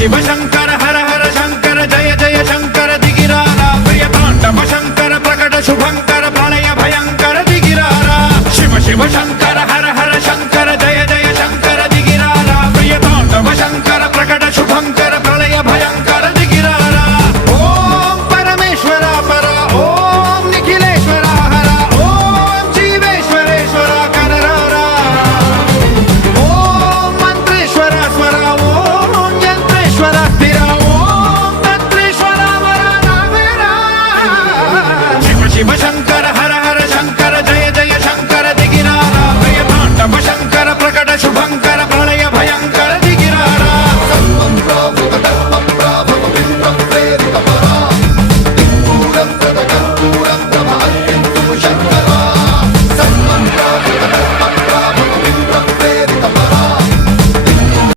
शिव शंकर हर हर शंकर जय जय शंकर दिगिरारा प्रिय तांडव शंकर प्रकट शुभंकर प्रलय भयंकर दिगिरारा शिव शिव शंकर